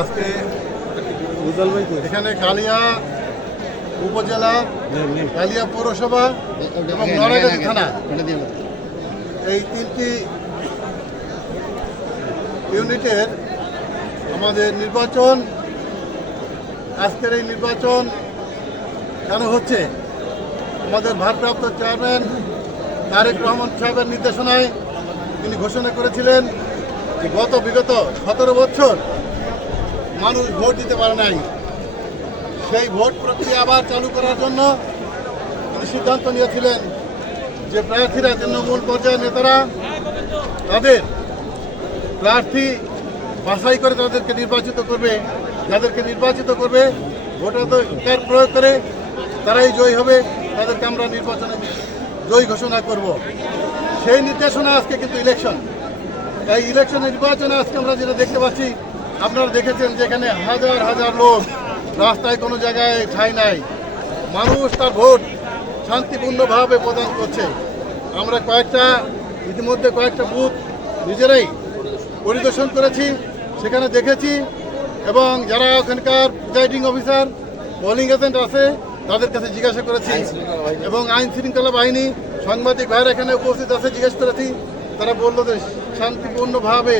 আজকে এখানে কালিয়া উপজেলা, কালিয়া পৌরসভা এবং থানা। এই তিনটি ইউনিটের আমাদের নির্বাচন, আজকের এই নির্বাচন কেন হচ্ছে? আমাদের ভারপ্রাপ্ত চেয়ারম্যান তারেক রহমান সাহেবের নির্দেশনায় তিনি ঘোষণা করেছিলেন যে গত বিগত সতেরো বছর মানুষ ভোট দিতে পারে নাই। সেই ভোট প্রক্রিয়া আবার চালু করার জন্য তিনি সিদ্ধান্ত নিয়েছিলেন যে প্রার্থীরা তৃণমূল পর্যায়ের নেতারা তাদের প্রার্থী বাছাই করে তাদেরকে নির্বাচিত করবে। যাদেরকে নির্বাচিত করবে ভোটাধিকার প্রয়োগ করে তারাই জয়ী হবে। তাদেরকে আমরা নির্বাচনে জয়ী ঘোষণা করব। সেই নির্দেশনা আজকে কিন্তু ইলেকশন এই ইলেকশন নির্বাচনে আজকে আমরা যেটা দেখতে পাচ্ছি আপনারা দেখেছেন যেখানে হাজার হাজার লোক রাস্তায় কোনো জায়গায় ঠাঁই নাই। মানুষ তার ভোট শান্তিপূর্ণভাবে প্রদান করছে। আমরা কয়েকটা, ইতিমধ্যে কয়েকটা বুথ নিজেরাই পরিদর্শন করেছি, সেখানে দেখেছি এবং যারা ওখানকার প্রিজাইডিং অফিসার পোলিং এজেন্ট আছে, তাদের কাছে জিজ্ঞাসা করেছি এবং আইন শৃঙ্খলা বাহিনী সাংবাদিক ভাইয়ের এখানে উপস্থিত আছে, জিজ্ঞেস করেছি। তারা বলল যে শান্তিপূর্ণভাবে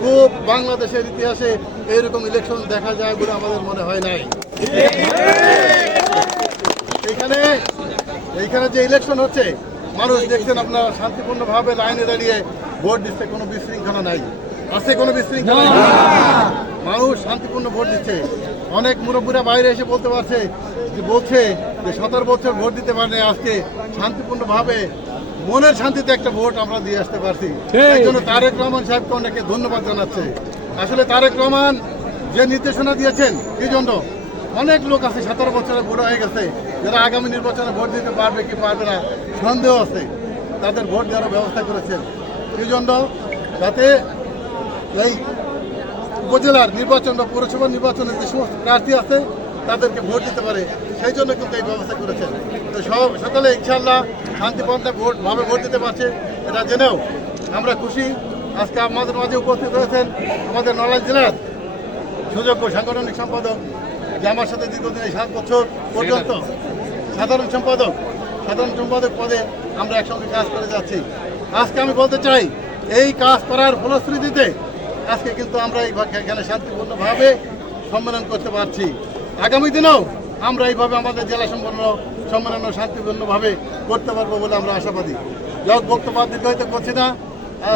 খুব বাংলাদেশের ইতিহাসে এইরকম ইলেকশন দেখা যায় বলে আমাদের মনে হয় নাই। এখানে, এইখানে যে ইলেকশন হচ্ছে, মানুষ দেখছেন আপনারা শান্তিপূর্ণভাবে লাইনে দাঁড়িয়ে ভোট দিচ্ছে, কোনো বিশৃঙ্খলা নাই। আছে কোনো বিশৃঙ্খলা? মানুষ শান্তিপূর্ণ ভোট দিচ্ছে। অনেক মুরব্বীরা বাইরে এসে বলতে পারছে, যে বলছে যে সতেরো বছর ভোট দিতে পারেনি, আজকে শান্তিপূর্ণভাবে মনের শান্তিতে একটা ভোট আমরা দিয়ে আসতে পারছি। এই জন্য তারেক রহমান সাহেবকে অনেকে ধন্যবাদ জানাচ্ছে। আসলে তারেক রহমান যে নির্দেশনা দিয়েছেন এই জন্য? অনেক লোক আছে সতেরো বছরে বুড়ো হয়ে গেছে যারা আগামী নির্বাচনে ভোট দিতে পারবে কি পারবে না সন্দেহ আছে। তাদের ভোট দেওয়ার ব্যবস্থা করেছেন। এই জন্য? যাতে এই উপজেলার নির্বাচন বা পৌরসভা নির্বাচনে যে সমস্ত প্রার্থী আছে তাদেরকে ভোট দিতে পারে সেই জন্য কিন্তু এই ব্যবস্থা করেছেন। তো সব সকালে ইনশাল্লাহ শান্তিপন্থা ভোট ভাবে ভোট দিতে পারছে এটা জেনেও আমরা খুশি। আজকে আমাদের মাঝে উপস্থিত হয়েছেন আমাদের নড়াইল জেলার সুযোগ্য সাংগঠনিক সম্পাদক যে আমার সাথে দীর্ঘদিন এই সাত বছর পর্যন্ত সাধারণ সম্পাদক সাধারণ সম্পাদক পদে আমরা একসঙ্গে কাজ করে যাচ্ছি। আজকে আমি বলতে চাই এই কাজ করার ফলশ্রুতিতে আজকে কিন্তু আমরা এই এখানে শান্তিপূর্ণভাবে সম্মেলন করতে পারছি। আগামী দিনেও আমরা এইভাবে আমাদের জেলা সম্পন্ন সম্মেলন শান্তিপূর্ণভাবে করতে পারব বলে আমরা আশাবাদী। যাক বক্তব্য দীর্ঘায়িত করছি না,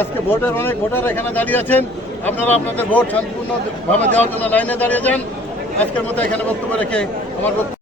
আজকে ভোটের অনেক ভোটার এখানে দাঁড়িয়ে আছেন। আপনারা আপনাদের ভোট শান্তিপূর্ণভাবে দেওয়ার জন্য লাইনে দাঁড়িয়ে যান। আজকের মতো এখানে বক্তব্য রেখে আমার বক্তব্য